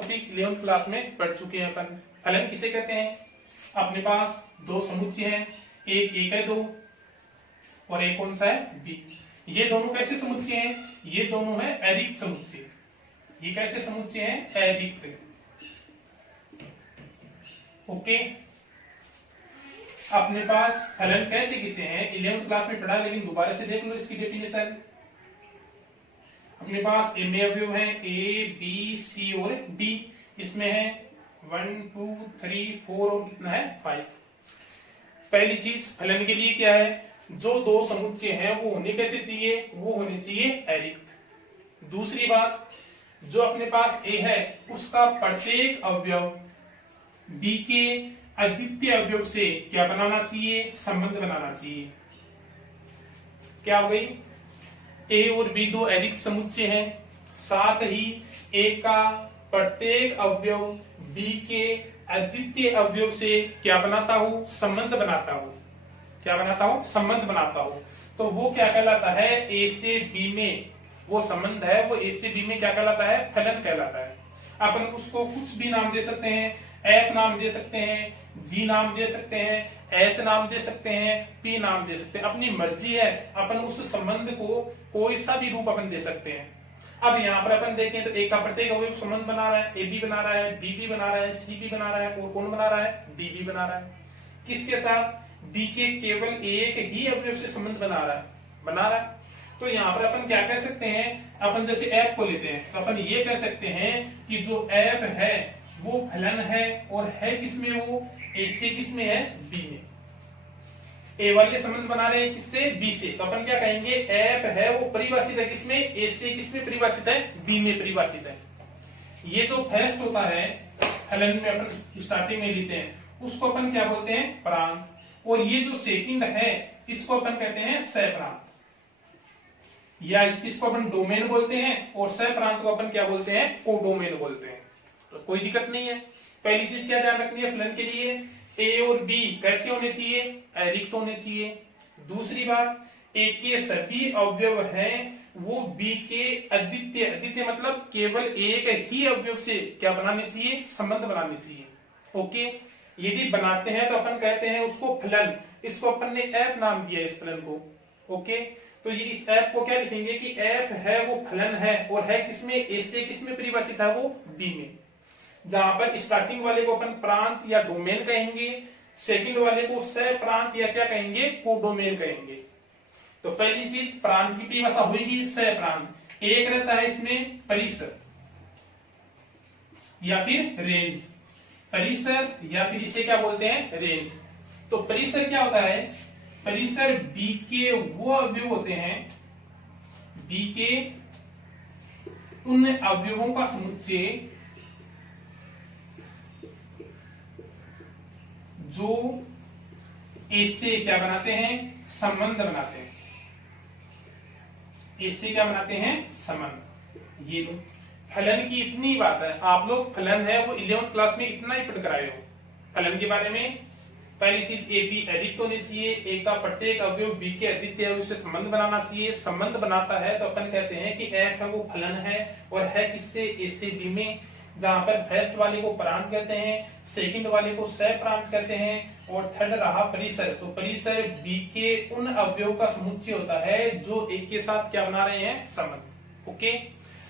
Topic 11th class में पढ़ चुके हैं अपन। फलन किसे कहते हैं? अपने पास दो समुच्चय हैं, एक ए है 2 और एक कौन सा है बी। ये दोनों कैसे समुच्चय हैं? ये दोनों है अरिक्त समुच्चय। ये कैसे समुच्चय हैं? अरिक्त। ओके, अपने पास फलन कहते किसे हैं? 11th क्लास में पढ़ा, लेकिन दोबारा से देख लो इसकी डेफिनेशन। अपने पास ए में अवयव है ए बी सी और डी। इसमें है 1 2 3 4 और कितना है 5। पहली चीज फलन के लिए क्या है? जो दो समुच्चय हैं वो होने कैसे चाहिए? वो होने चाहिए अरिक्त। दूसरी बात, जो अपने पास ए है उसका प्रत्येक अवयव बी के अद्वितीय अवयव से क्या बनाना चाहिए? संबंध बनाना चाहिए। क्या हो गई? ए और बी दो अरिक्त समुच्चय हैं, साथ ही ए का प्रत्येक अवयव बी के अद्वितीय अवयव से क्या बनाता हूं? संबंध बनाता हूं। क्या बनाता हूं? संबंध बनाता हूं। तो वो क्या कहलाता है? ए से बी में वो संबंध है, वो ए से बी में क्या कहलाता है? फलन कहलाता है। अपन उसको कुछ भी नाम दे सकते हैं, एफ नाम दे सकते हैं, जी नाम दे सकते हैं, एच नाम दे सकते हैं, पी नाम दे सकते हैं, अपनी मर्जी है। अपन उस संबंध को कोई सा भी रूप अपन दे सकते हैं। अब यहाँ पर अपन देखें तो ए का प्रत्येक अवयव संबंध बना रहा है, ए बी बना रहा है, बी बी बना रहा है, सी बी बना रहा है और कौन बना रहा है? डी बी बना रहा है। किसके साथ? बी के केवल एक ही अवयव से संबंध बना रहा है। तो यहाँ पर अपन क्या कह सकते हैं? अपन जैसे एफ को लेते हैं तो अपन ये कह सकते हैं कि जो एफ है वो फलन है, और है किसमें? वो ए से किसमें है? बी में। ए वाले संबंध बना रहे हैं किससे? बी से। तो अपन क्या कहेंगे? एफ है वो परिभाषित है किसमें? ए से। किसमें परिभाषित है? बी में परिभाषित है। ये जो फर्स्ट होता है फलन में अपन स्टार्टिंग में लेते हैं उसको अपन क्या बोलते हैं? प्रांत। और ये जो सेकंड है इसको अपन कहते हैं सह-प्रांत, या इसको अपन डोमेन बोलते हैं, और सह-प्रांत को अपन क्या बोलते हैं? कोडोमेन बोलते हैं। तो कोई दिक्कत नहीं है। पहली चीज क्या ध्यान रखनी है फलन के लिए? ए और बी कैसे होने चाहिए? अरिक्त होने चाहिए। दूसरी बात, ए के सभी अवयव हैं वो बी के अद्वितीय, अद्वितीय मतलब केवल एक ही अवयव से क्या बनाने चाहिए? संबंध बनाने चाहिए। ओके, यदि बनाते हैं तो अपन कहते हैं उसको फलन। इसको अपन ने एफ नाम दिया इस फलन को। ओके, तो ये इस एफ को क्या लिखेंगे कि एफ है वो फलन है, और है किसमें? ए से। किसमें परिभाषित है? वो बी में। जहां पर स्टार्टिंग वाले को अपन प्रांत या डोमेन कहेंगे, सेकंड वाले को सह प्रांत या क्या कहेंगे? कोडोमेन कहेंगे। तो पहली चीज प्रांत की परिभाषा होगी सह प्रांत। एक रहता है इसमें परिसर या फिर रेंज। परिसर या फिर इसे क्या बोलते हैं? रेंज। तो परिसर क्या होता है? परिसर बी के वो अवयव होते हैं, बी के उन अवयवों का समुच्चय जो ए से क्या बनाते हैं? संबंध बनाते हैं। ए से क्या बनाते हैं? संबंध। ये लो, फलन की इतनी बात है। आप लोग फलन है वो 11th क्लास में इतना ही पढ़ कर आए हो फलन के बारे में। पहली चीज ए बी अरिक्त होने चाहिए, ए का प्रत्येक अवयव बी के अद्वितीय अवयव से संबंध बनाना चाहिए। संबंध बनाता है तो अपन कहते हैं कि एफ है वो फलन है, और है किससे? ए से बी में। जहां पर फर्स्ट वाले को प्रांत कहते हैं, सेकंड वाले को सह प्रांत कहते हैं, और थर्ड रहा परिसर। तो परिसर बी के उन अवयव का समुच्चय होता है जो एक के साथ क्या बना रहे हैं? संबंध। ओके,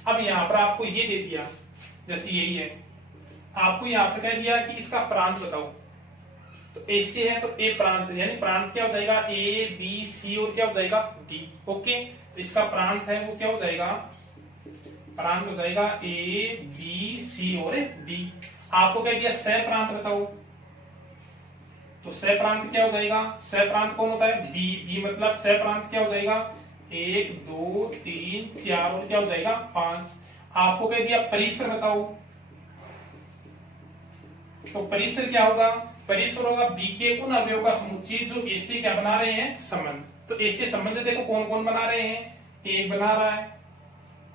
अब यहाँ पर आपको ये दे दिया, जैसे यही है, आपको यहाँ पर कह दिया कि इसका प्रांत बताओ। तो ए से है तो ए प्रांत, यानी प्रांत क्या हो जाएगा? ए बी सी और क्या हो जाएगा? डी। ओके, तो इसका प्रांत है वो क्या हो जाएगा? प्रांत हो जाएगा ए बी सी और डी। आपको कह दिया सह प्रांत बताओ, तो सह प्रांत क्या हो जाएगा? सह प्रांत कौन होता है? बी। बी मतलब सह प्रांत क्या हो जाएगा? 1 2 3 4 और क्या हो जाएगा? 5। आपको कह दिया परिसर बताओ, तो परिसर क्या होगा? परिसर होगा बी के उन अवयव का समुच्चय जो ए से क्या बना रहे हैं? संबंध। तो ए से संबंध देखो कौन कौन बना रहे हैं? 1 बना रहा है,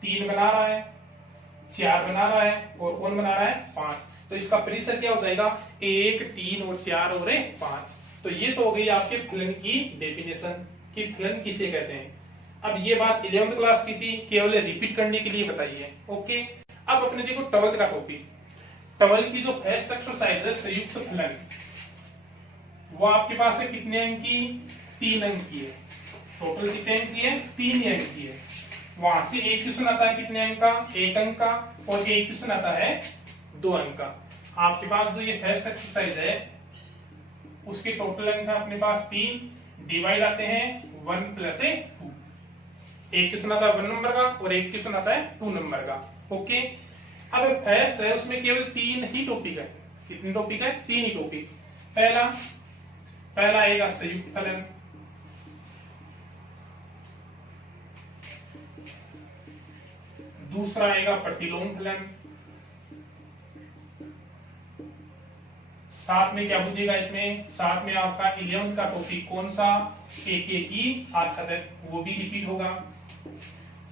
3 बना रहा है, 4 बना रहा है, और कौन बना रहा है? 5। तो इसका परिसर क्या हो जाएगा? 1 3 और 4 और 5। तो ये तो हो गई आपके फलन की डेफिनेशन कि फलन किसे कहते हैं। अब ये बात 11th क्लास की थी, केवल रिपीट करने के लिए बताइए। ओके, अब अपने देखो 12th का टॉपिक। 12 की जो फर्स्ट एक्सरसाइज है संयुक्त फलन, वो आपके पास है कितने अंक की? 3 अंक की है। टोटल कितने अंक की है? 3 अंक की है। वहां से एक क्वेश्चन आता है कितने अंक का? 1 अंक का, और एक क्वेश्चन आता है 2 अंक का। आपके पास जो ये फर्स्ट एक्सरसाइज है उसके टोटल अंक है अपने पास 3, डिवाइड आते हैं 1 + 2। एक क्वेश्चन आता है 1 नंबर का और एक क्वेश्चन आता है 2 नंबर का। ओके, अब फर्स्ट है उसमें केवल 3 ही टॉपिक है। कितने टॉपिक है? 3 ही टॉपिक। पहला आएगा संयुक्त फलन, दूसरा आएगा प्रतिलोम फलन, साथ में क्या पूछेगा इसमें? साथ में आपका 11th का टॉपिक कौन सा? एक की आच्छादक, वो भी रिपीट होगा।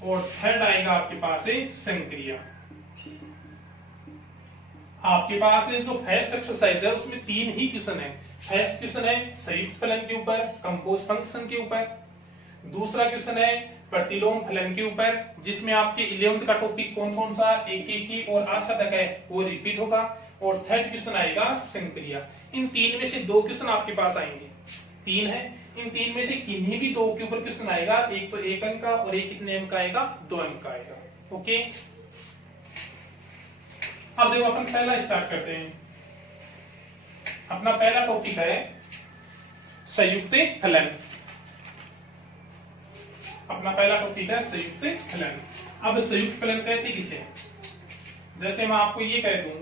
और थर्ड आएगा आपके पास है संक्रिया। आपके पास जो फर्स्ट एक्सरसाइज है उसमें 3 ही क्वेश्चन है। फर्स्ट क्वेश्चन है संयुक्त फलन के ऊपर, कंपोज फंक्शन के ऊपर। दूसरा क्वेश्चन है प्रतिलोम फलन के ऊपर, जिसमें आपके 11th का टॉपिक कौन कौन सा? एक की और आच्छादक है, वो रिपीट होगा। और थर्ड क्वेश्चन आएगा संक्रिया। इन 3 में से 2 क्वेश्चन आपके पास आएंगे। 3 है, इन 3 में से किन्हीं भी 2 के ऊपर क्वेश्चन आएगा। एक तो 1 अंक का और एक कितने अंक का आएगा? 2 अंक का आएगा। ओके, अब देखो अपन पहला स्टार्ट करते हैं। अपना पहला टॉपिक है संयुक्त फलन। अपना पहला टॉपिक है संयुक्त फलन। अब संयुक्त फलन कहते किसे? जैसे मैं आपको ये कह दूं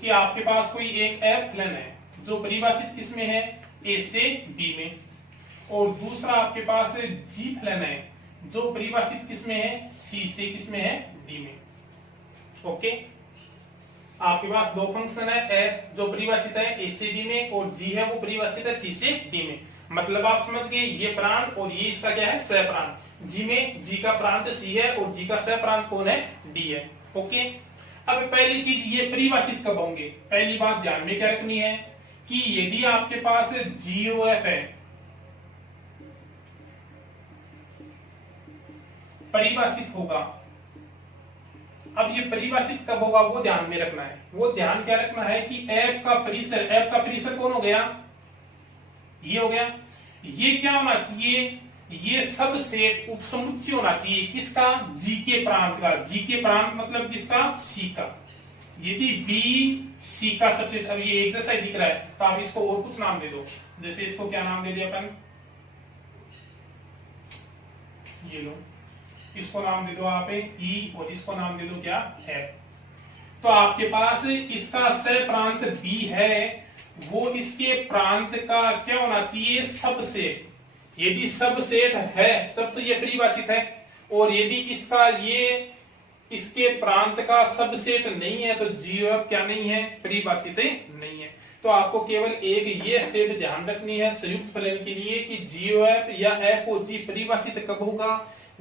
कि आपके पास कोई एक एफ फलन है जो परिभाषित किसमें है? ए से बी में, और दूसरा आपके पास जी फलन है जो परिभाषित किसमें है? सी से किसमें है? डी में। ओके, आपके पास 2 फंक्शन है, एफ जो परिभाषित है ए से बी में, और जी है वो परिभाषित है सी से डी में। मतलब आप समझ गए, ये प्रांत और ये इसका क्या है? सह प्रांत। जी में जी का प्रांत सी है और जी का सह प्रांत कौन है? डी है। ओके, अब पहली चीज, ये परिभाषित कब होंगे? पहली बात ध्यान में क्या रखनी है कि यदि आपके पास जीओएफ है, परिभाषित होगा। अब ये परिभाषित कब होगा वो ध्यान में रखना है। वो ध्यान क्या रखना है कि एफ का परिसर कौन हो गया? ये हो गया। ये क्या होना चाहिए? ये सब सेट उपसमुच्चय होना चाहिए। किसका? जी के प्रांत का। जी के प्रांत मतलब किसका? सी का। यदि बी सी का सबसे, अब ये एक जैसा ही दिख रहा है तो आप इसको और कुछ नाम दे दो। जैसे इसको क्या नाम दे दिया अपन? ये लो, इसको नाम दे दो आप ई, और इसको नाम दे दो क्या? एफ। तो आपके पास इसका सह प्रांत बी है, वो इसके प्रांत का क्या होना चाहिए? सबसेट। यदि सबसेट है तब तो ये परिभाषित है, और यदि इसका ये इसके प्रांत का सबसेट नहीं है तो जीओएफ क्या नहीं है? परिभाषित नहीं है। तो आपको केवल एक ये स्टेट ध्यान रखनी है संयुक्त फलन के लिए कि जीओएफ या एफ ओ जी परिभाषित कब होगा?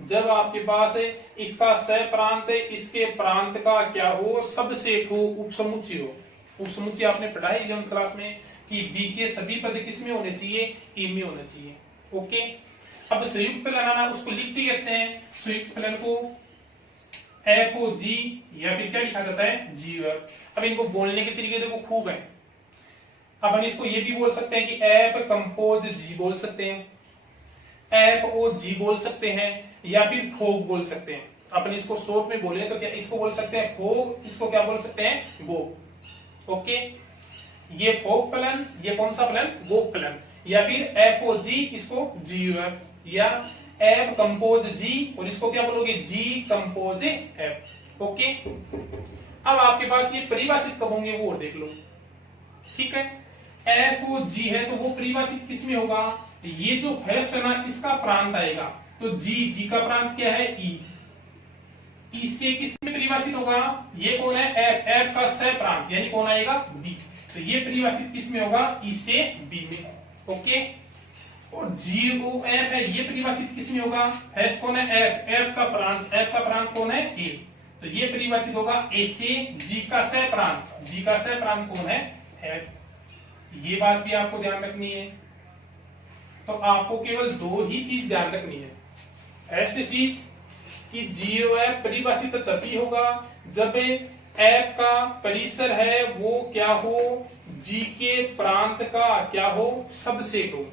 जब आपके पास इसका सह प्रांत इसके प्रांत का क्या हो? सबसेट हो, उपसमुच्चय हो। उपसमुच्चय आपने पढ़ा है 11th क्लास में कि बी के सभी पद किसमें होने चाहिए? ई में होने चाहिए। ओके, अब संयुक्त फलन आना, उसको लिखते कैसे हैं? संयुक्त फलन को एफ ओ जी या फिर क्या लिखा जाता है? जीओएफ। अब इनको बोलने के तरीके देखो खूब है। अपन इसको ये भी बोल सकते हैं कि एफ कंपोज जी बोल सकते हैं, एफ ओ जी बोल सकते हैं, या फिर फोग बोल सकते हैं। अपन इसको शॉर्ट में बोले तो क्या इसको बोल सकते हैं? फोग। इसको क्या बोल सकते हैं? गो। ओके, ये फोग फलन, ये कौन सा फलन? गो फलन। या फिर एफ ओ जी, इसको जीओएफ, या एफ कंपोज जी, और इसको क्या बोलोगे? जी कंपोज एफ। ओके, अब आपके पास ये परिभाषित कब होंगे वो देख लो। ठीक है, एफ ओ जी है तो वो परिभाषित किसमें होगा? ये जो फर्स्ट है ना, इसका प्रांत आएगा तो जी का प्रांत क्या है? ई। ई से किसमें परिभाषित होगा? ये कौन है? एफ का सह प्रांत, यानी कौन आएगा? बी। तो ये परिभाषित किसमें होगा? ई से बी में। ओके, और जीओएफ है, ये परिभाषित किसमें होगा? फर्स्ट कौन है? एफ का प्रांत कौन है? ए। तो ये परिभाषित होगा ए से जी का सह प्रांत। जी का सह प्रांत कौन है? एफ। ये बात भी आपको ध्यान रखनी है। तो आपको केवल 2 ही चीज ध्यान रखनी है। फर्स्ट चीज कि जीओएफ परिभाषित तभी होगा जब एफ का परिसर है वो क्या हो, जी के प्रांत का क्या हो, सबसेट हो।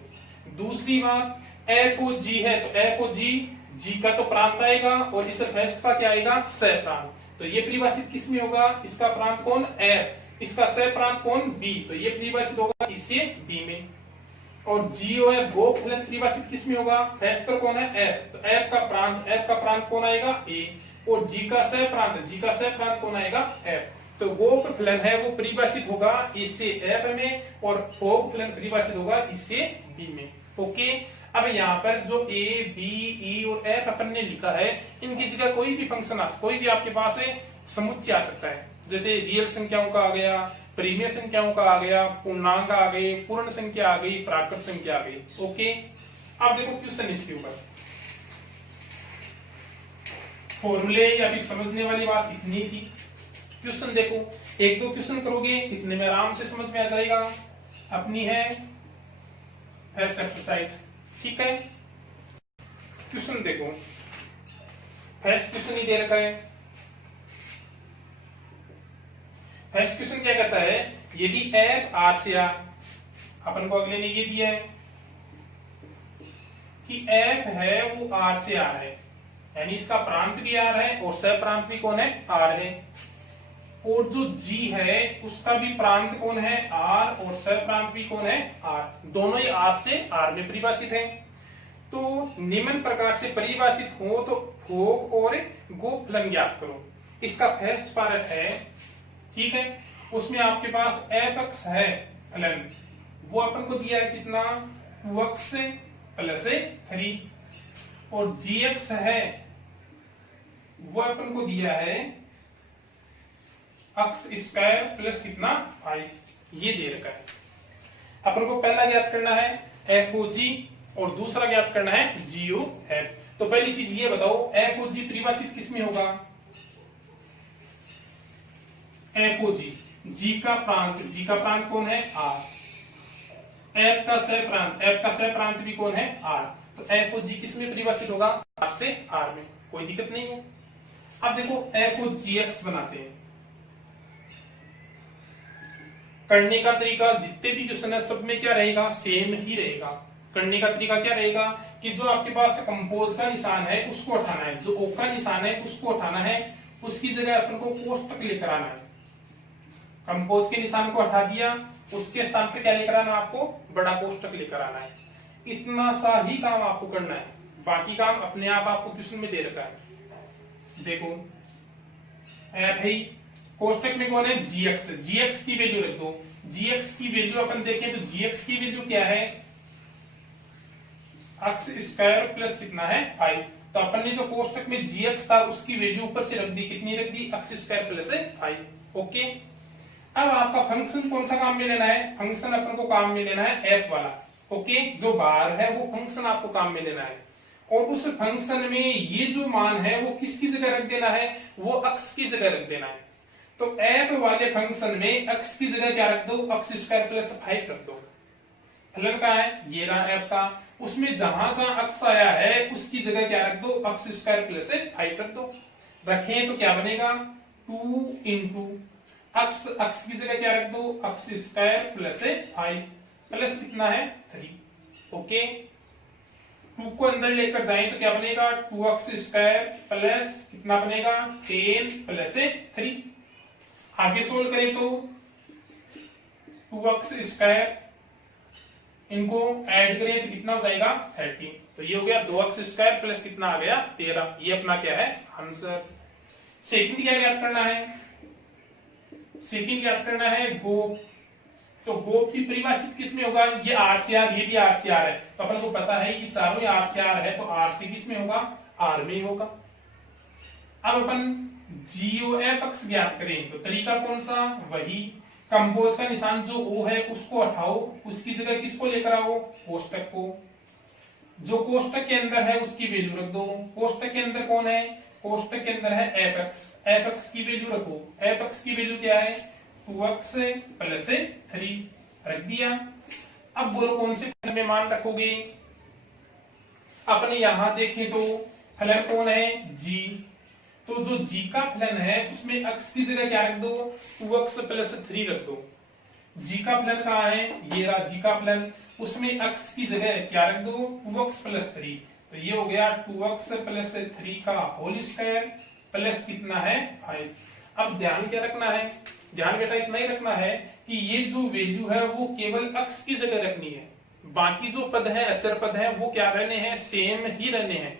दूसरी बात एफ ओ जी है तो एफ ओ जी, जी का तो प्रांत आएगा और इस फर्स्ट का क्या आएगा, सह प्रांत। तो ये परिभाषित किस में होगा, इसका प्रांत कौन, एफ, इसका सह प्रांत कौन, बी, तो ये परिभाषित होगा इससे बी में। और जी ओ एफ गोप फलन परिभाषित किस में होगा, फर्स्ट पर कौन है, एफ, तो एफ का प्रांत कौन आएगा, ए, और जी का सह प्रांत कौन आएगा, एफ। तो गोप फलन है वो परिभाषित होगा इससे एफ में और गोप फलन परिभाषित होगा इससे बी में। ओके, अब यहाँ पर जो ए बी ई और एफ अपन ने लिखा है, इनकी जगह कोई भी फंक्शन कोई भी आपके पास है समुच्चय आ सकता है, जैसे रियल संख्याओं का आ गया, परिमेय संख्याओं का आ गया, पूर्णांक आ गए, पूर्ण संख्या आ गई, प्राकृत संख्या आ गई। ओके, अब देखो क्वेश्चन इसके ऊपर फॉर्मूले या फिर समझने वाली बात इतनी थी। क्वेश्चन देखो, एक दो क्वेश्चन करोगे इतने में आराम से समझ में आ जाएगा। अपनी है फर्स्ट एक्सरसाइज, ठीक है। क्वेश्चन देखो, फर्स्ट क्वेश्चन ही दे रखा है। फर्स्ट क्वेश्चन क्या कहता है, यदि एफ आर से आर, अपन को अगले ने ये दिया है कि एफ है वो आर से आर है, यानी इसका प्रांत भी आर है और सह प्रांत भी कौन है, आर है, और जो जी है उसका भी प्रांत कौन है, आर, और सह प्रांत भी कौन है, आर, दोनों ही आर से आर में परिभाषित है। तो निम्न प्रकार से परिभाषित हो तो भोग और गोप फलन ज्ञात करो। इसका फर्स्ट पार्ट है, ठीक है, उसमें आपके पास एफ एक्स है फलन, वो अपन को दिया है कितना, 2x प्लस 3, और जी एक्स है वो अपन को दिया है एक्स स्क्वायर प्लस कितना 5, ये दे रखा है। अपन को पहला ज्ञात करना है एफ ओ जी और दूसरा ज्ञात करना है जी ओ एफ। तो पहली चीज ये बताओ, एफ ओ जी परिभाषित किस में होगा, एफ ओ जी, जी का प्रांत कौन है, आर, एफ का सह प्रांत भी कौन है, आर, तो एफ ओ जी किस में परिभाषित होगा, आर से आर में, कोई दिक्कत नहीं है। अब देखो एफ ओ जी एक्स बनाते हैं। करने का तरीका जितने भी क्वेश्चन है सब में क्या रहेगा, सेम ही रहेगा। करने का तरीका क्या रहेगा कि जो आपके पास कंपोज का निशान है उसको हटाना है, जो ओ का निशान है उसको हटाना है, उसकी जगह अपन को कोष्टक लेकर आना है। कंपोज के निशान को हटा दिया, उसके स्थान पर क्या लेकर आना, आपको बड़ा कोष्टक लेकर आना है। इतना सा ही काम आपको करना है, बाकी काम अपने आप आपको क्वेश्चन में दे रखा है। देखो एफ है, कोष्टक में कौन है, जीएक्स, जीएक्स की वैल्यू रख दो। जीएक्स की वैल्यू अपन देखें तो जीएक्स की वैल्यू क्या है, एक्स स्क्वायर प्लस कितना है 5। तो अपन ने जो कोष्टक में जीएक्स था उसकी वैल्यू ऊपर से रख दी, कितनी रख दी, एक्स स्क्वायर प्लस 5। ओके, अब आपका फंक्शन कौन सा काम में लेना है, फंक्शन अपन को काम में लेना है एफ वाला। ओके, जो बाहर है वो फंक्शन आपको काम में लेना है, और उस फंक्शन में ये जो मान है वो किसकी जगह रख देना है, वो अक्स की जगह रख देना है। तो एफ वाले फंक्शन में अक्स की जगह क्या रख दो, एक्स स्क्वायर प्लस 5 रख दो। फलन का है ये रहा एफ का, उसमें जहां जहां अक्स आया है उसकी जगह क्या रख दो, एक्स स्क्वायर प्लस 5 रख दो। रखें तो क्या बनेगा, 2 इंटू अक्स की जगह क्या रख दो, एक्स स्क्वायर प्लस 5 प्लस कितना है 3। ओके, 2 को अंदर लेकर जाएं तो क्या बनेगा, 2x स्क्वायर प्लस कितना बनेगा 10 प्लस 3। आगे सोल्व करें तो 2x स्क्वायर, इनको ऐड करें तो कितना हो जाएगा 30। तो ये हो गया 2x स्क्वायर प्लस कितना आ गया 13। ये अपना क्या है आंसर। सेकंड क्या ज्ञात करना है, सेकंड ज्ञात करना है गोप। तो गोप की परिभाषित किस में होगा, ये आर से आर, ये भी आर से आर है, तो अपन को पता है कि चारों ही आर से आर है, तो आर से किस में होगा, आर में होगा। अब अपन जीओएफ एक्स ज्ञात करें तो तरीका कौन सा, वही कंपोज का निशान जो ओ है उसको हटाओ, उसकी जगह किसको लेकर आओ, कोष्टक को। जो कोष्टक के अंदर है उसकी वैल्यू रख दो। कोष्टक के अंदर कौन है, कोष्टक के अंदर है एफ एक्स, एफ एक्स की वैल्यू रखो। एफ एक्स की वैल्यू क्या है, 2x प्लस 3 रख दिया। अब बोलो कौन से फलन में मान रखोगे, अपने यहां देखें तो फलन कौन है, g, तो जो जी का फलन है उसमें x की जगह क्या रख दो, 2x प्लस 3 रख दो। जी का फलन कहाँ है, ये रहा जी का फलन, उसमें x की जगह क्या रख दो, 2x प्लस 3। तो ये हो गया 2x प्लस 3 का होल स्क्वायर प्लस कितना है 5। अब ध्यान क्या रखना है, ध्यान बेटा इतना ही रखना है कि ये जो वैल्यू है वो केवल x की जगह रखनी है, बाकी जो पद है अचर पद है वो क्या रहने हैं, सेम ही रहने हैं।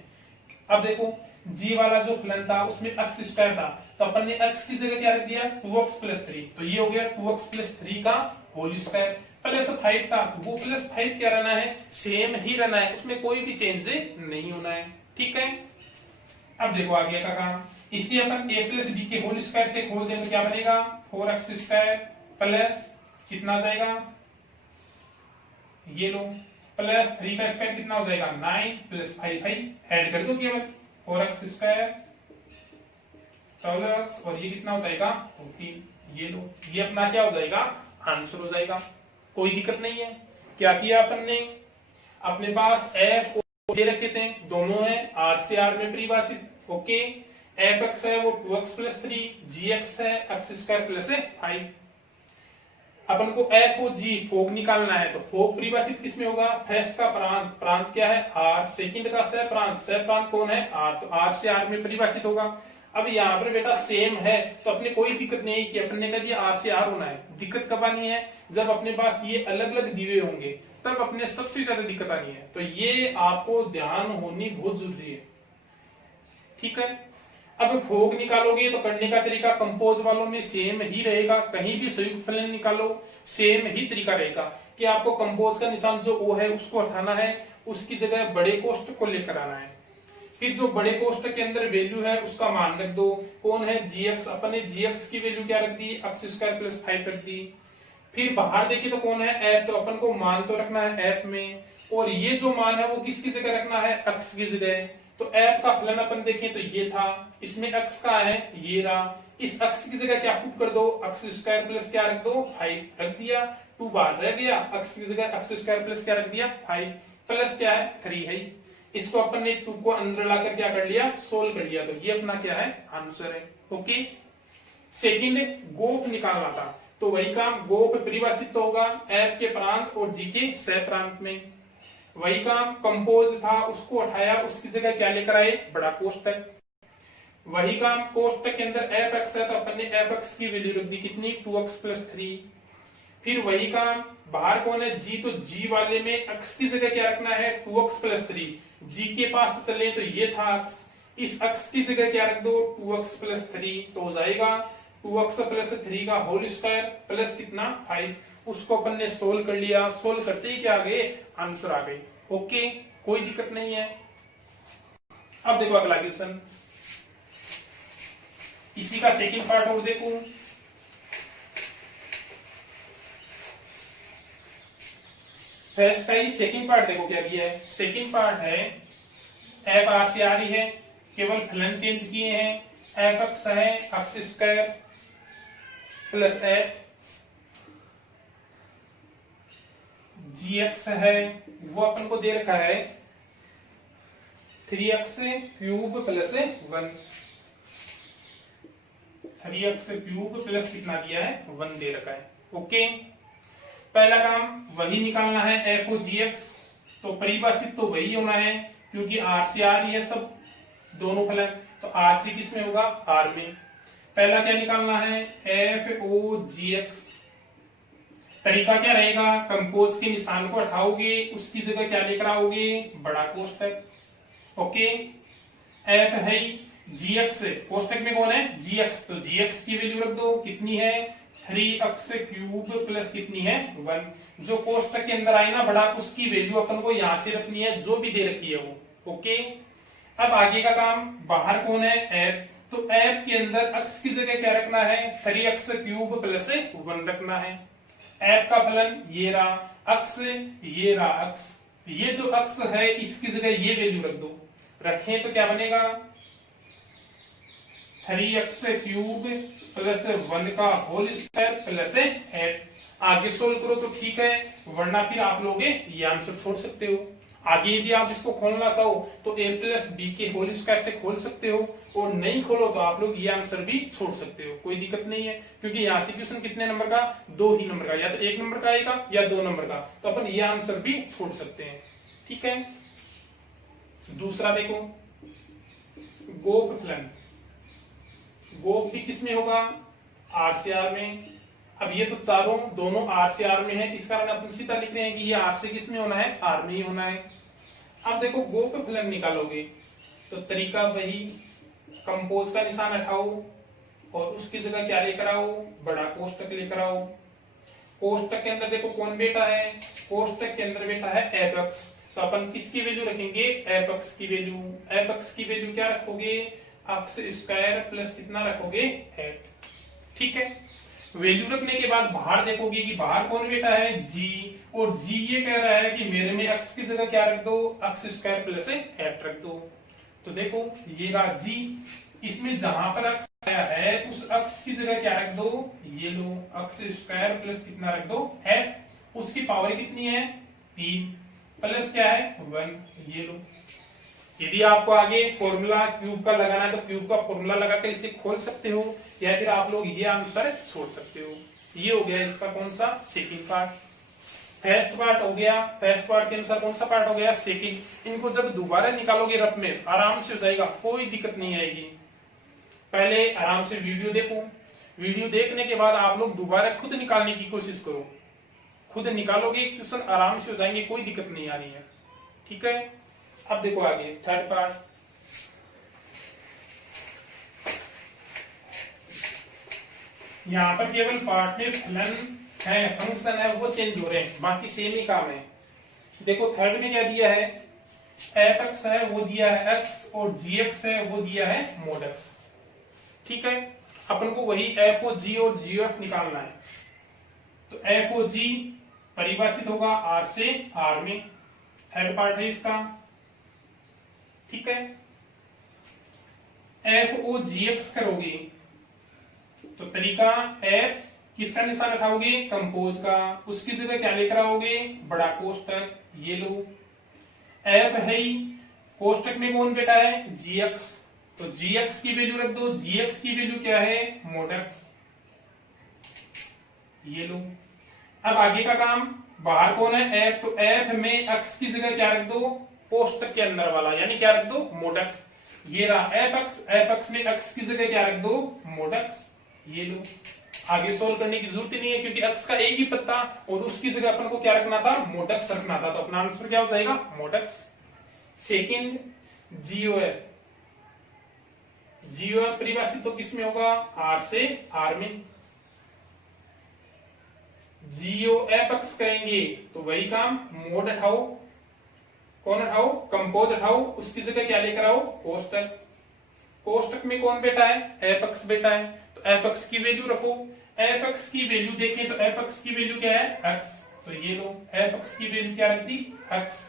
अब देखो g वाला जो फलन था उसमें x स्क्वायर था, तो अपन ने x की जगह क्या रख दिया, 2x प्लस 3। तो ये हो गया 2x प्लस 3 का होल स्क्वायर प्लस 5 था, वो प्लस 5 क्या रहना है, सेम ही रहना है, उसमें कोई भी चेंज नहीं होना है। ठीक है, अब देखो आगे का काम, इसी अपन a प्लस b के होल स्क्वायर से खोल दें तो क्या बनेगा, 4x स्क्वायर प्लस कितना जाएगा, ये लो प्लस 3 का स्क्वायर कितना हो जाएगा 9 प्लस 5 ऐड कर दो केवल 4x स्क्वायर 12x और ये कितना हो जाएगा 14। ये लो ये अपना क्या हो जाएगा, आंसर हो जाएगा, कोई दिक्कत नहीं है। क्या किया अपन ने, अपने पास f और दे रखे थे, दोनों है r से r में परिभाषित। ओके, f(x) है वो 2x प्लस 3, gx है x स्क्वायर प्लस 5। अपन को f और g फोग निकालना है, तो फोग परिभाषित किसमें होगा, फर्स्ट का प्रांत, प्रांत क्या है r, सेकंड का सह प्रांत कौन है r, तो r से r में परिभाषित होगा। अब यहाँ पर बेटा सेम है तो अपने कोई दिक्कत नहीं है कि अपन ने कह दिया r से r होना है। दिक्कत कब आनी है, जब अपने पास ये अलग अलग दिए होंगे तब अपने सबसे ज्यादा दिक्कत आनी है, तो ये आपको ध्यान होनी बहुत जरूरी है। ठीक है, अब फोग निकालोगे तो करने का तरीका कंपोज वालों में सेम ही रहेगा, कहीं भी संयुक्त फलन निकालो सेम ही तरीका रहेगा कि आपको कंपोज का निशान जो ओ है उसको हटाना है, उसकी जगह बड़े कोष्टक को लेकर आना है। फिर जो बड़े कोष्टक के अंदर वैल्यू है उसका मान रख दो, कौन है gx, अपन ने gx की वैल्यू क्या रख दी, x स्क्वायर प्लस 5 रख दी। फिर बाहर देखिए तो कौन है f, तो अपन को मान तो रखना है f में, और ये जो मान है वो किसकी जगह रखना है, x की जगह। तो f का फलन अपन देखें तो ये था, इसमें x का है ये रहा, इस x की जगह क्या पुट कर दो, x स्क्वायर प्लस क्या रख दो 5 रख दिया, 2 बाहर रह गया, x की जगह x स्क्वायर प्लस क्या रख दिया 5 प्लस क्या है 3 है। इसको अपन ने 2 को अंदर लाकर क्या कर लिया, सोल्व कर लिया, तो ये अपना क्या है आंसर है। ओके, सेकंड गोप निकालना था, तो वही काम गोप परिभाषित तो होगा f के प्रांत और g के सह प्रांत में। वही काम कंपोज था उसको हटाया, उसकी जगह क्या लेकर आए, बड़ा कोष्टक। वही काम कोष्टक के अंदर f(x) है तो अपन ने f(x) की वैल्यू रख दी कितनी, 2x प्लस 3। फिर वही काम बाहर कौन है g, तो g वाले में x की जगह क्या रखना है 2x प्लस 3, g के पास चले तो ये था x, इस x की जगह क्या रख दो 2x प्लस 3, तो हो जाएगा 2x प्लस 3 का होल स्क्वायर प्लस कितना 5। उसको अपन ने सोल्व कर लिया, सोल्व करते ही क्या आ गए, आंसर आ गए। ओके, कोई दिक्कत नहीं है। अब देखो अगला क्वेश्चन, इसी का सेकंड पार्ट और देखो, फर्स्ट का ही सेकंड पार्ट देखो क्या दिया है। सेकंड पार्ट है f r से आ रही है, केवल फलन चेंज किए हैं, f(x) है x square plus f, gx है वो अपन को दे रखा है 3x cube plus 1, 3x cube plus कितना दिया है 1 दे रखा है। ओके, पहला काम वही निकालना है f और gx, तो परिभाषित तो वही होना है क्योंकि r से r ये सब दोनों फलन, तो r से किस में होगा, r में। पहला क्या निकालना है, f o gx। तरीका क्या रहेगा, कंपोज के निशान को हटाओगे उसकी जगह क्या लेकर आओगे, बड़ा कोष्टक। ओके, f है gx, कोष्टक में कौन है gx, तो gx की वैल्यू रख दो कितनी है 3x क्यूब प्लस कितनी है 1। जो कोष्टक के अंदर आई ना बड़ा, उसकी वैल्यू अपन को यहां से रखनी है जो भी दे रखी है वो। ओके, अब आगे का काम, बाहर कौन है f, तो f के अंदर x की जगह क्या रखना है 3x क्यूब प्लस 1 रखना है। f का फलन ये रहा, x ये रहा x, ये जो x है इसकी जगह ये वैल्यू रख दो, रखें तो क्या बनेगा 3x क्यूब प्लस 1 का होल स्क्वायर प्लस 8। आगे सोल्व करो तो ठीक है, वरना फिर आप लोग ये आंसर छोड़ सकते हो। आगे यदि आप इसको खोलना चाहो तो a प्लस बी के होल स्क्वायर से खोल सकते हो, और नहीं खोलो तो आप लोग ये आंसर भी छोड़ सकते हो, कोई दिक्कत नहीं है, क्योंकि यहाँ से क्वेश्चन कितने नंबर का, 2 ही नंबर का, या तो 1 नंबर का आएगा या 2 नंबर का, तो अपन ये आंसर भी छोड़ सकते हैं। ठीक है, दूसरा देखो, गोप फलन, गोप भी किसमें होगा, आर से आर में। अब ये तो चारों दोनों आर से आर में है, इस कारण अपन सीधा लिख रहे हैं कि ये आर से किसमें होना है, आर में ही होना है। अब देखो गोप फलन निकालोगे तो तरीका वही, कंपोज का निशान हटाओ और उसकी जगह क्या लेकर आओ, बड़ा कोष्टक लेकर आओ। कोष्टक के अंदर देखो कौन बेटा है, कोष्टक के अंदर बेटा है एफ एक्स, तो अपन किसकी वैल्यू रखेंगे, एफ एक्स की वैल्यू। एफ एक्स की वैल्यू क्या रखोगे, एक्स स्क्वायर प्लस कितना रखोगे, 8। ठीक है, वैल्यू रखने के बाद बाहर देखोगे कि बाहर कौन बेटा है, जी, और जी ये कह रहा है कि मेरे में एक्स की जगह क्या रख दो, एक्स स्क्वायर प्लस 8 रख दो। तो देखो ये रहा जी, इसमें जहां पर एक्स आया है उस एक्स की जगह क्या रख दो, ये लो एक्स स्क्वायर प्लस कितना रख दो, 8। उसकी पावर कितनी है, 3, प्लस क्या है, 1, ये लो। यदि आपको आगे फॉर्मूला क्यूब का लगाना है तो क्यूब का फॉर्मूला लगाकर इसे खोल सकते हो, या फिर आप लोग ये आंसर छोड़ सकते हो। ये हो गया इसका कौन सा, सेकंड पार्ट। फर्स्ट पार्ट हो गया, फर्स्ट पार्ट के अनुसार कौन सा पार्ट हो गया, सेकंड। इनको जब दोबारा निकालोगे रफ में आराम से हो जाएगा, कोई दिक्कत नहीं आएगी। पहले आराम से वीडियो देखो, वीडियो देखने के बाद आप लोग दोबारा खुद निकालने की कोशिश करो, खुद निकालोगे क्वेश्चन आराम से हो जाएंगे, कोई दिक्कत नहीं आ रही है। ठीक है, अब देखो आगे थर्ड पार्ट, यहाँ पर केवल पार्ट में फलन है, फंक्शन है वो चेंज हो रहे हैं, बाकी सेम ही काम है। देखो थर्ड में क्या दिया है, एफ एक्स है वो दिया है एक्स, और जी एक्स है वो दिया है मोड एक्स। ठीक है, अपन को वही एफ ओ जी और जी एफ निकालना है। तो एफ ओ जी परिभाषित होगा आर से आर में, थर्ड पार्ट है इसका। ठीक है, एफ ओ जी एक्स करोगे तो तरीका एफ किसका निशान उठाओगे, कंपोज का, उसकी जगह क्या लेकर आओगे, बड़ा कोष्टक, ये लो। एफ है ही, कोष्टक में कौन बेटा है, जी एक्स, तो जी एक्स की वैल्यू रख दो, जी एक्स की वैल्यू क्या है, मोड एक्स, ये लो। अब आगे का काम, बाहर कौन है, एफ, तो एफ में एक्स की जगह क्या रख दो, कोष्टक के अंदर वाला, यानी क्या रख दो, मोड एक्स। ये रहा एफ एक्स, एफ एक्स में एक्स की जगह क्या रख दो, मोड एक्स, ये लो। आगे सोल्व करने की जरूरत ही नहीं है, क्योंकि एक्स का एक ही पत्ता और उसकी जगह अपन को क्या रखना था, मोड एक्स रखना था, तो अपना आंसर क्या हो जाएगा, मोड एक्स। सेकेंड जीओएफ, जीओएफ परिभाषित तो किसमें होगा, आर से आर में। जीओएफ एक्स करेंगे तो वही काम, मोड हटाओ, कौन हटाओ, कंपोज हटाओ, उसकी जगह क्या लेकर आओ, कोष्टक। कोष्टक में कौन बेटा है, एफ एक्स बेटा है, तो एफ एक्स की वैल्यू रखो। एफ एक्स की वैल्यू देखें तो एफ एक्स की वैल्यू क्या है, एक्स, तो ये लो एफ एक्स की वैल्यू क्या रख दी, एक्स।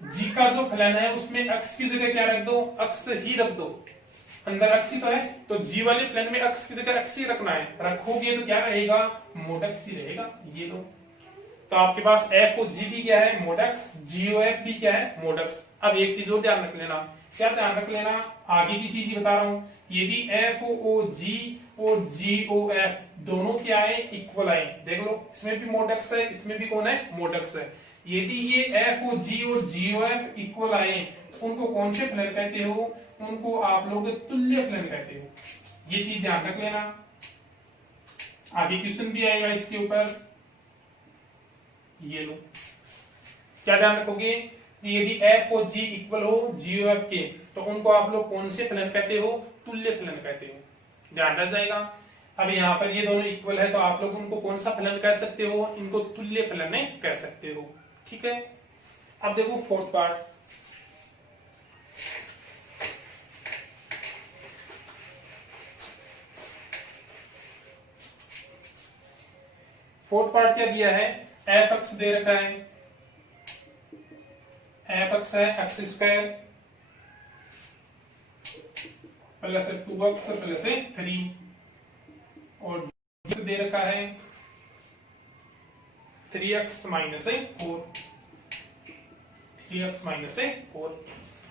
जी का जो फलन है उसमें एक्स की जगह क्या रख दो, एक्स ही रख दो, अंदर एक्स ही तो है, तो जी वाले फलन में एक्स की जगह एक्स ही रखना है, रखोगे तो क्या रहेगा, मोड एक्स ही रहेगा, ये लो। तो आपके पास एफ ओ जी भी क्या है, मोड एक्स, जीओ एफ भी क्या है, मोड एक्स। अब एक चीज और ध्यान रख लेना, क्या ध्यान रख लेना, आगे की चीज ही बता रहा हूं, यदि एफ ओ जी और जी ओ एफ दोनों क्या है, इक्वल आए, देख लो इसमें भी मोड एक्स है, इसमें भी कौन है, मोड एक्स है। यदि ये एफ ओ जी और जी ओ एफ इक्वल आए, उनको कौन से फलन कहते हो, उनको आप लोग तुल्य फलन कहते हो। ये चीज ध्यान रख लेना, आगे क्वेश्चन भी आएगा इसके ऊपर, ये लो। क्या ध्यान रखोगे, यदि एफ और जी इक्वल हो जीओ एफ के, तो उनको आप लोग कौन से फलन कहते हो, तुल्य फलन कहते हो, ध्यान रख जाएगा। अब यहाँ पर ये दोनों इक्वल है तो आप लोग उनको कौन सा फलन कह सकते हो, इनको तुल्य फलन कह सकते हो। ठीक है, अब देखो फोर्थ पार्ट, फोर्थ पार्ट क्या दिया है, एफ एक्स दे रखा है, एफ एक्स है x square plus 2x plus 3, और दे रखा है 3x माइनस 4, 3x माइनस 4।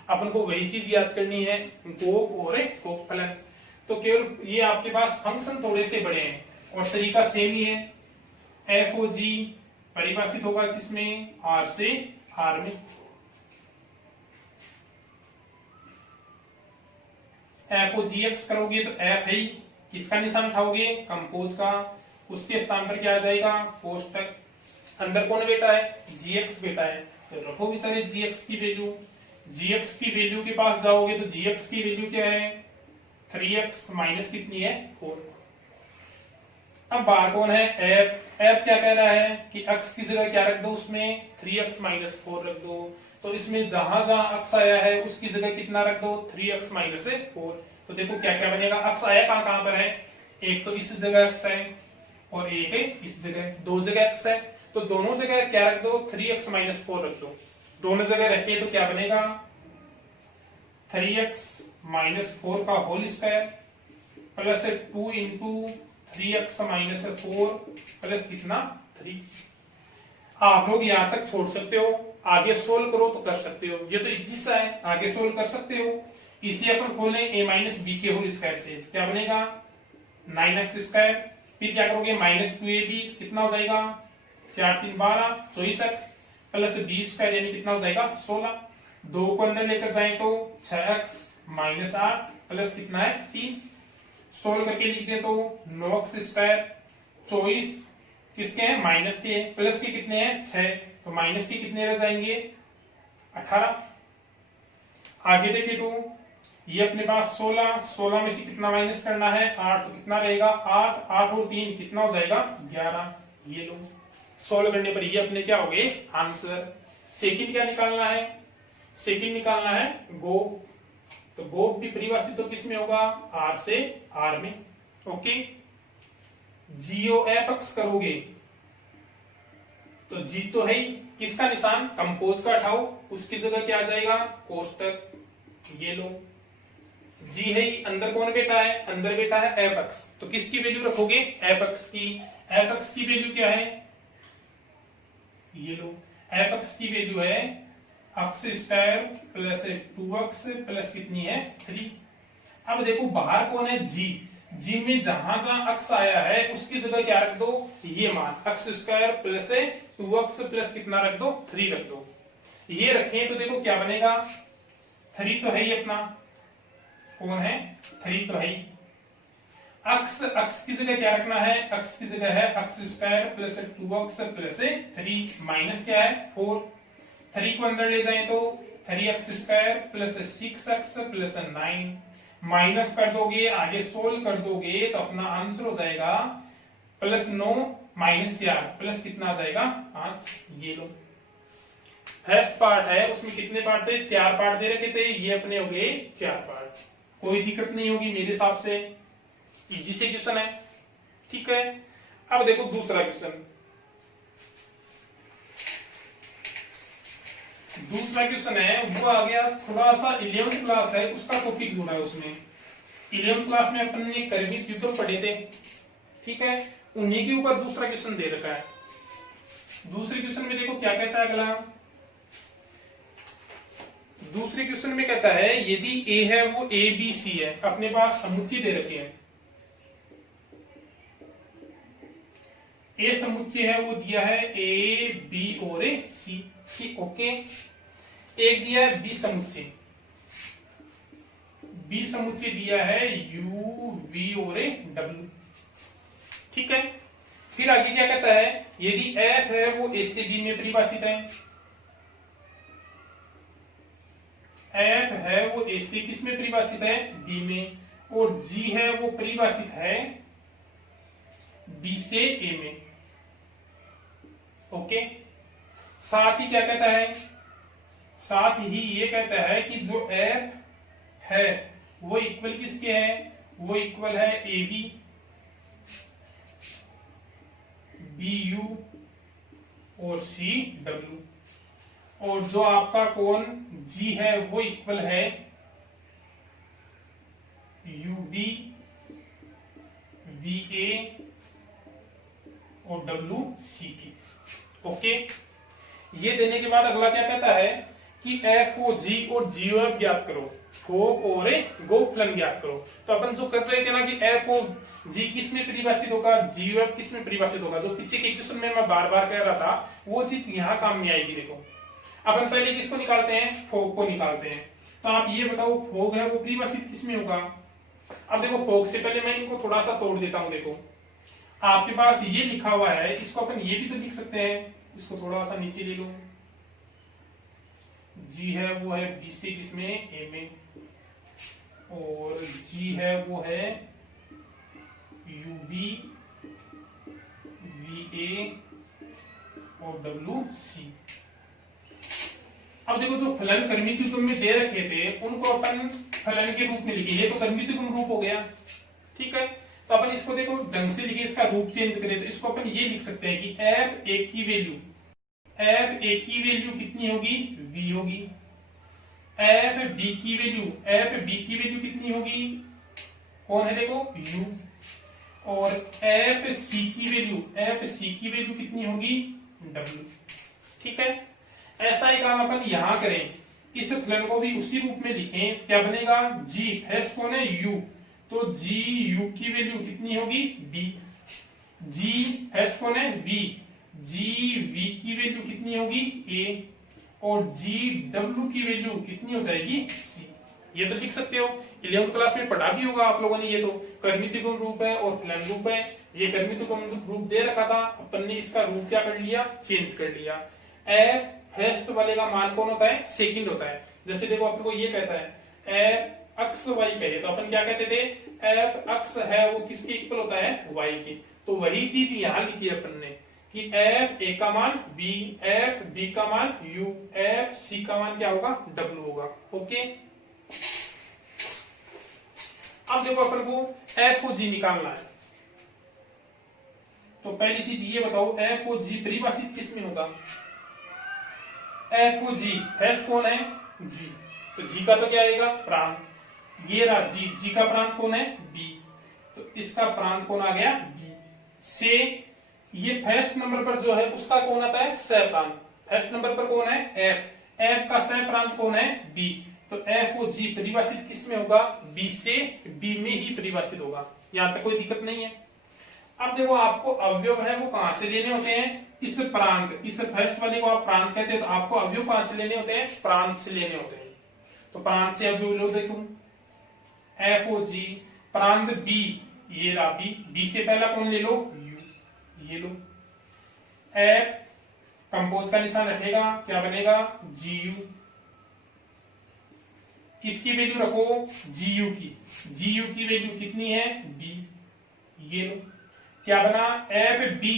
अपन को वही चीज याद करनी है, गोप और गोप फलन। तो केवल ये आपके पास फंक्शन थोड़े से बड़े हैं और तरीका सेम ही है। एफ ओ जी परिभाषित होगा किसमें, आर से आर में। एफ ओ जी एक्स करोगे तो एफ है, किसका निशान उठाओगे, कंपोज का, उसके स्थान पर क्या आ जाएगा, कोष्टक। अंदर कौन बेटा है, जी एक्स बेटा है, तो रखो भी सारे जी एक्स की वैल्यू। जी एक्स की वैल्यू के पास जाओगे तो जी एक्स की वैल्यू क्या है, 3x माइनस कितनी है, 4। अब बाहर कौन है, एफ। एफ क्या कह रहा है कि x की जगह क्या रख दो, उसमें 3x माइनस 4 रख दो। तो इसमें जहां जहां x आया है उसकी जगह कितना रख दो, 3x माइनस 4। तो देखो क्या क्या बनेगा, x आया कहां पर है, एक तो इस जगह x है और एक है इस जगह, दो जगह x है, तो दोनों जगह क्या रख दो, 3x माइनस 4 रख दो। दोनों जगह रखे तो क्या बनेगा, 3x माइनस 4 का whole square plus 2 into 3x minus 4 plus कितना, 3। आप लोग यहां तक छोड़ सकते हो, आगे सोल्व करो तो कर सकते हो, ये तो इजी सा है, आगे सोल्व कर सकते हो। इसी अपन खोलें a माइनस बी के होल स्क्वायर से, क्या बनेगा 9x स्क्वायर, फिर क्या करोगे माइनस 2ab, कितना हो जाएगा 4 3 12 24x प्लस बी स्क्वायर यानी कितना हो जाएगा 16। 2 को अंदर लेकर जाए तो 6x माइनस 8 प्लस कितना है 3। सोल्व करके लिख दे तो 9x स्क्वायर, 24 किसके हैं, माइनस के, प्लस के कितने हैं 6, तो माइनस के कितने रह जाएंगे 18। आगे देखे तो ये अपने पास 16, 16 में से कितना माइनस करना है 8, तो कितना रहेगा 8, 8 और 3 कितना हो जाएगा 11। ये लो, सोल्व करने पर ये अपने क्या हो गए आंसर। सेकंड क्या निकालना है, सेकंड निकालना है गोप। तो गोप भी परिभाषित तो किस में होगा, आर से आर में। ओके, जीओ एफ एक्स करोगे तो जी तो है ही, किसका निशान, कंपोज का उठाओ, उसकी जगह क्या आ जाएगा कोष्टक। ये लो, जी है ही, अंदर कौन बेटा है, अंदर बेटा है एफ एक्स, तो किसकी वैल्यू रखोगे, एफ एक्स की। एफ एक्स की वैल्यू क्या है, ये लो, एफ एक्स की वैल्यू है x square plus 2x plus कितनी है 3। अब देखो बाहर कौन है, जी। जी में जहां जहां x आया है उसकी जगह क्या रख दो, ये मान x square plus 2x plus कितना रख दो 3 रख दो। ये रखें तो देखो क्या बनेगा, 3 तो है ही अपना, कौन है 3 तो है ही। एक्स की जगह क्या रखना है, एक्स की जगह है x square plus 2x plus 3 minus क्या है 4। 3 को अंदर ले जाएं तो 3x square plus 6x plus 9 minus कर दोगे, आगे सोल्व कर दोगे तो अपना आंसर हो जाएगा प्लस 9 माइनस 4 प्लस कितना आ जाएगा 5। ये लो, फर्स्ट पार्ट है उसमें कितने पार्ट थे, 4 पार्ट दे रखे थे, ये अपने हो गए 4 पार्ट। कोई दिक्कत नहीं होगी मेरे हिसाब से, इजी से क्वेश्चन है, ठीक है। अब देखो दूसरा क्वेश्चन, दूसरा क्वेश्चन है वो आ गया थोड़ा सा 11th क्लास है उसका टॉपिक जुड़ा है उसमें। 11th क्लास में अपन ने कर्मिक युग्म पढ़े थे, ठीक है, उन्हीं के ऊपर दूसरा क्वेश्चन दे रखा है। दूसरे क्वेश्चन में देखो क्या कहता है अगला, दूसरे क्वेश्चन में कहता है यदि ए है वो ए बी सी है, अपने पास समुच्चय दे रखे हैं, ए समुच्चय है वो दिया है ए बी और सी, ठीक, ओके। एक दिया है बी समुच्चय, बी समुच्चय दिया है यू वी और डब्ल्यू, ठीक है। फिर आगे क्या कहता है, यदि एफ है वो ए से बी में परिभाषित है, एफ है वो ए से किस में परिभाषित है, बी में, और जी है वो परिभाषित है बी से ए में, ओके। साथ ही क्या कहता है, साथ ही ये कहता है कि जो एफ है वो इक्वल किसके है, वो इक्वल है ए बी, बी यू और सी डब्ल्यू, और जो आपका कोण जी है वो इक्वल है यू बी, वी ए और डब्ल्यू सी की, ओके। ये देने के बाद अगला क्या कहता है कि एफ ओ जी और जीओएफ ज्ञात करो, फोक और गोक फलन ज्ञात करो। तो अपन जो कर रहे थे ना कि एफ ओ जी किस में परिभाषित होगा, जीओएफ किस में परिभाषित होगा, जो पीछे के क्वेश्चन में मैं बार बार कह रहा था वो चीज यहाँ काम में आएगी। देखो अपन पहले किसको निकालते हैं, फोक को निकालते हैं। तो आप ये बताओ फोक है वो परिभाषित किस में होगा। अब देखो फोक से पहले मैं इनको थोड़ा सा तोड़ देता हूं। देखो आपके पास ये लिखा हुआ है, इसको अपन ये भी तो लिख सकते हैं, इसको थोड़ा सा नीचे ले लो। जी है वो है बी से किसमें, ए में, और जी है वो है यू बी वी ए और डब्ल्यू सी। अब देखो जो फलन कर्मित में दे रखे थे उनको अपन फलन के रूप में लिखे, ये तो कर्मित रूप हो गया, ठीक है। तो अपन इसको देखो ढंग से लिखे, इसका रूप चेंज करें तो इसको अपन ये लिख सकते हैं कि एफ एक की वैल्यू, एफ एक की वैल्यू कितनी होगी, वी होगी। एफ बी की वैल्यू, एफ बी की वैल्यू कितनी होगी, कौन है देखो यू। और एफ सी की वैल्यू, एफ सी की वैल्यू कितनी होगी, डब्ल्यू, ठीक है। ऐसा ही काम अपन यहां करें, इस फलन को भी उसी रूप में लिखें, क्या बनेगा, जी फर्स्ट कौन है यू, तो जी यू की वैल्यू कितनी होगी बी। जी फर्स्ट कौन है वी, जी वी की वैल्यू कितनी होगी ए, और जी डब्ल्यू की वैल्यू कितनी हो जाएगी सी। ये तो लिख सकते हो, 11वीं क्लास में पढ़ा भी होगा आप लोगों ने। ये तो कर्मित गुण रूप है और फलन रूप है। ये कर्मित गुण रूप दे रखा था, अपन ने इसका रूप क्या कर लिया, चेंज कर लिया। एफ फर्स्ट वाले का मान कौन होता है, सेकंड होता है। जैसे देखो अपन को ये कहता है एफ अक्स वाई कहे, तो अपन क्या कहते थे, एफ अक्स है वो किसके इक्वल होता है, वाई की। तो वही चीज यहां लिखी है अपन ने कि एफ ए का मान बी, एफ बी का मान यू, एफ सी का मान क्या होगा, डब्ल्यू होगा। ओके, अब देखो अपन को एफ को जी निकालना है। तो पहली चीज ये बताओ एफ को जी परिभाषित किस में होगा, एफ को जी फर्स्ट कौन है जी, तो जी का तो क्या आएगा प्रांत, ये रहा जी, जी का प्रांत कौन है बी, तो इसका प्रांत कौन आ गया बी। से ये फर्स्ट नंबर पर जो है उसका कौन आता है सह प्रांत, फर्स्ट नंबर पर कौन है एफ, एफ का सह प्रांत कौन है बी, तो एफ को जी परिभाषित किस में होगा, बी से बी में ही परिभाषित होगा। यहां तक कोई दिक्कत नहीं है। अब देखो आपको अवयव है वो कहां से लेने होते हैं, इस प्रांत, इस फर्स्ट वाले को आप प्रांत कहते हैं, तो आपको अवयव कहां से लेने होते हैं, प्रांत से लेने होते हैं। तो प्रांत से अवयव लो, देखो एफ ओ जी प्रांत बी, ये रहा बी, बी से पहला कौन ले लो यू, ये लो। एफ कंपोज का निशान रखेगा, क्या बनेगा जी यू, किसकी वैल्यू रखो जी यू की, जी यू की वैल्यू कितनी है बी, ये लो। क्या बना एफ बी,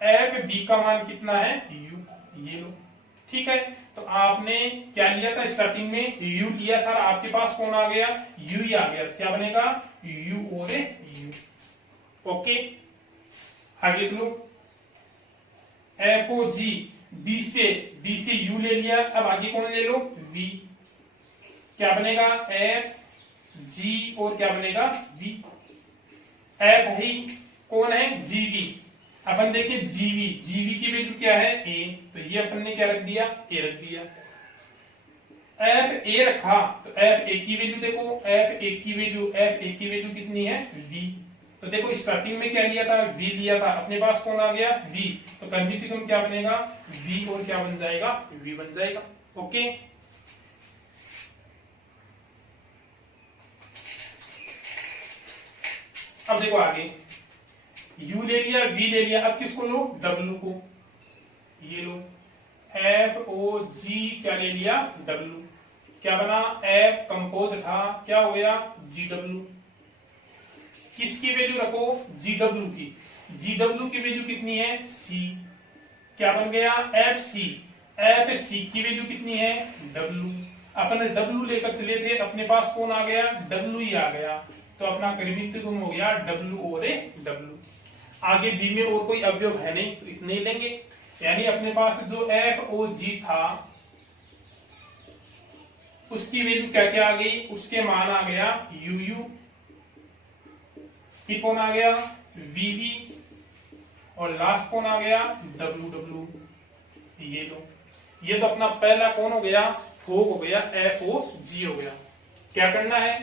एफ बी का मान कितना है यू, ये लो, ठीक है। तो आपने क्या लिया था स्टार्टिंग में, यू लिया था, आपके पास कौन आ गया यू ही आ गया, तो क्या बनेगा यू और यू। ओके, आगे चलो, एफ ओ जी बी से यू ले लिया, अब आगे कौन ले लो वी, क्या बनेगा एफ जी और क्या बनेगा वी। एफ ही कौन है जीवी, अपन देखिए जीवी, जीवी की वैल्यू क्या है ए, तो ये अपन ने क्या रख दिया ए रख दिया। एफ ए रखा तो एफ ए की वैल्यू देखो, एफ ए की वैल्यू, एफ ए की वैल्यू कितनी है वी, तो देखो स्टार्टिंग में क्या लिया था वी लिया था, अपने पास कौन आ गया वी, तो कर्मित क्या बनेगा वी और क्या बन जाएगा वी बन जाएगा। ओके, अब देखो आगे u ले लिया v ले लिया, अब किसको लो w को, ये लो एफ ओ जी क्या ले लिया w, क्या बना एफ कंपोज था क्या हो गया जी डब्ल्यू, किसकी वैल्यू रखो जी डब्ल्यू की, जी डब्ल्यू की वैल्यू कितनी है c, क्या बन गया एफ सी, एफ सी की वैल्यू कितनी है w, अपन w लेकर चले थे, अपने पास कौन आ गया w ही आ गया, तो अपना कर्मित गुण हो गया W और W। आगे B में और कोई अवयव है नहीं, तो इतने ही लेंगे। यानी अपने पास जो एफ ओ जी था उसकी वैल्यू क्या क्या आ गई, उसके मान आ गया यू यू, कौन आ गया वी वी, और लास्ट कौन आ गया डब्ल्यू डब्ल्यू, ये लो। ये तो अपना पहला कौन हो गया, फोक हो गया, एफ ओ जी हो गया। क्या करना है,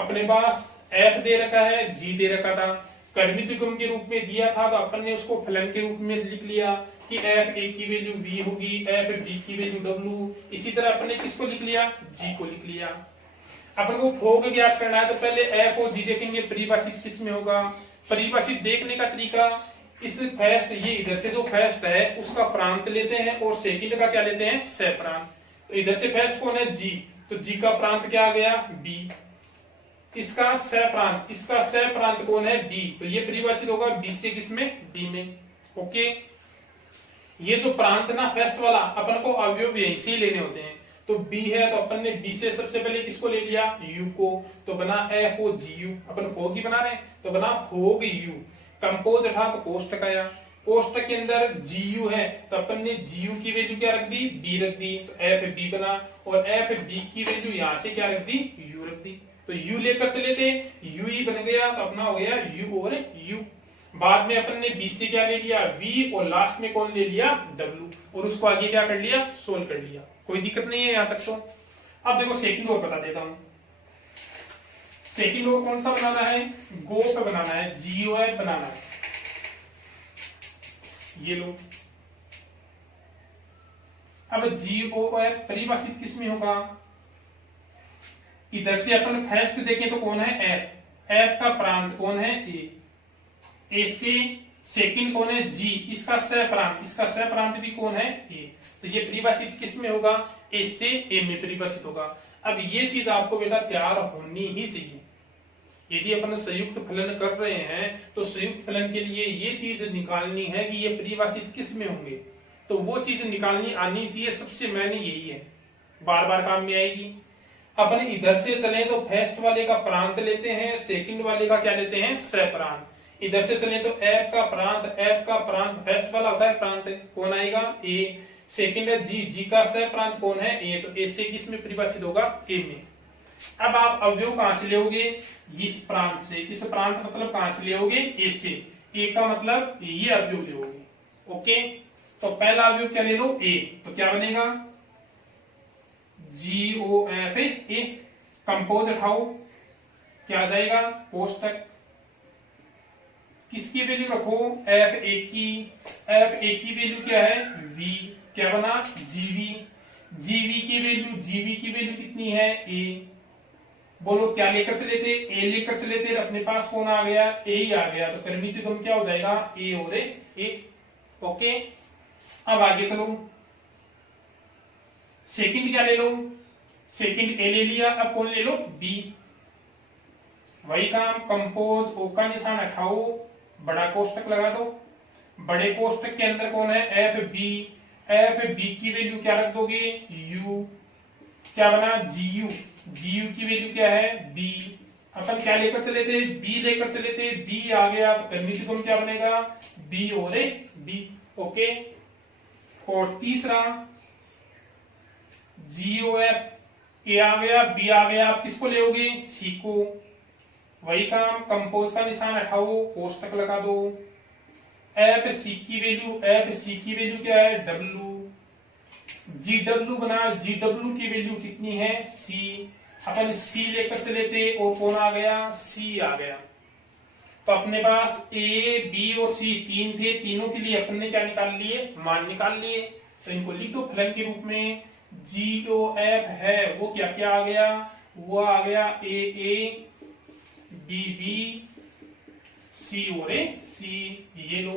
अपने पास एफ दे रखा है, जी दे रखा था, कर्मित युग्म के रूप में दिया था, तो अपन ने उसको फलन के रूप में लिख लिया कि एफ ए की वैल्यू बी होगी, एफ बी की वैल्यू डब्ल्यू। इसी तरह अपन ने किसको लिख लिया, जी को लिख लिया। अपन को फोक ज्ञात करना है, तो पहले एफ और जी देखेंगे परिभाषित किस में होगा। परिभाषित देखने का तरीका, इस फर्स्ट, ये इधर से जो फर्स्ट है उसका प्रांत लेते हैं और सेकंड का क्या लेते हैं, सह प्रांत। तो इधर से फर्स्ट कौन है, जी, तो जी का प्रांत क्या आ गया, बी। इसका सह प्रांत, इसका सह प्रांत कौन है, बी, तो ये परिभाषित होगा बी से किसमें, डी में। ओके, ये जो प्रांत ना फर्स्ट वाला, अपन को अवयव यहीं से लेने होते हैं। तो बी है, तो अपन ने बी से सबसे पहले किसको ले लिया, यू को, तो बना एफ ओ जी यू। अपन फोग ही बना रहे हैं, तो बना फोग यू। कंपोज था तो कोष्टक आया, कोष्टक के अंदर जी यू है, तो अपन ने जी यू की वैल्यू क्या रख दी, बी रख दी, तो एफ बी बना। और एफ बी की वैल्यू यहां से क्या रख दी, यू रख दी। तो यू लेकर चले थे, यू ही बन गया, तो अपना हो गया यू और यू। बाद में अपन ने बी से क्या ले लिया, वी, और लास्ट में कौन ले लिया, डब्ल्यू, और उसको आगे क्या कर लिया, सोल्व कर लिया। कोई दिक्कत नहीं है यहां तक तो। अब देखो सेकंड और बता देता हूं। सेकंड और कौन सा बनाना है, गो का बनाना है, जीओ एफ बनाना है। ये लो, अब जीओ एफ परिभाषित किस में होगा, इधर से अपन फर्स्ट देखें तो कौन है, एफ, एफ का प्रांत कौन है, ए से सेकंड कौन है, जी, इसका सह प्रांत, इसका सह प्रांत भी कौन है, ए। तो ये परिभाषित किस में होगा, ए से ए में परिभाषित होगा। अब ये चीज आपको बेटा तैयार होनी ही चाहिए। यदि अपन संयुक्त फलन कर रहे हैं तो संयुक्त फलन के लिए ये चीज निकालनी है कि ये परिभाषित किस में होंगे, तो वो चीज निकालनी आनी चाहिए। सबसे मैंने यही है, बार बार काम में आएगी। अपन इधर से चले तो फर्स्ट वाले का प्रांत लेते हैं, सेकंड वाले का क्या लेते हैं, सह प्रांत। इधर से चले तो एफ का प्रांत फर्स्ट वाला होता है प्रांत, कौन आएगा, ए। सेकंड है जी, जी का सह प्रांत कौन है, ए, तो ए से किस में परिभाषित होगा, ए में। अब आप अवयव कहां से लेओगे, इस प्रांत से। इस प्रांत मतलब कहां से लेओगे, ए से। ए का मतलब ये अवयव लेओगे। ओके, तो पहला अवयव क्या ले लो, ए, तो क्या बनेगा, जी ओ एफ ए। कंपोज उठाओ, क्या आ जाएगा, कोष्टक। किसकी वैल्यू रखो, एफ ए की, एफ ए की वैल्यू क्या है, वी, क्या बना, जीवी। जीवी की वैल्यू कितनी है, ए। बोलो क्या लेकर चले थे, ए लेकर चले थे, अपने पास कौन आ गया, ए ही आ गया, तो कर्मित युग्म क्या हो जाएगा, ए और ए। ओके, अब आगे चलो, सेकंड क्या ले लो, सेकंड ए ले लिया, अब कौन ले लो, बी। वही काम, कंपोज, ओ का निशान हटाओ, बड़ा कोष्टक लगा दो। बड़े कोष्टक के अंदर कौन है, एफ बी। एफ बी की वैल्यू क्या रख दोगे, यू, क्या बना, जी यू। जी यू की वैल्यू क्या है, बी। अपन क्या लेकर चले थे, बी लेकर चले थे, बी आ गया, तो कर्मित युग्म क्या बनेगा, बी और बी। ओके, और तीसरा जीओ एफ, ए आ गया, बी आ गया, आप किसको लेओगे, सी को। वही काम, कंपोज का निशान हटाओ, कोष्टक लगा दो। एफ सी की वैल्यू क्या है, डब्ल्यू। जी डब्ल्यू बना, जी डब्ल्यू की वैल्यू कितनी है, सी। अपन सी लेकर चले थे और कौन आ गया, सी आ गया। तो अपने पास ए, बी और सी तीन थे, तीनों के लिए अपन ने क्या निकाल लिए, मान निकाल लिए। तो इनको लिख दो फलन के रूप में। जीओ एफ है वो क्या क्या आ गया, वो आ गया ए बी बी, सी और सी। ये लो,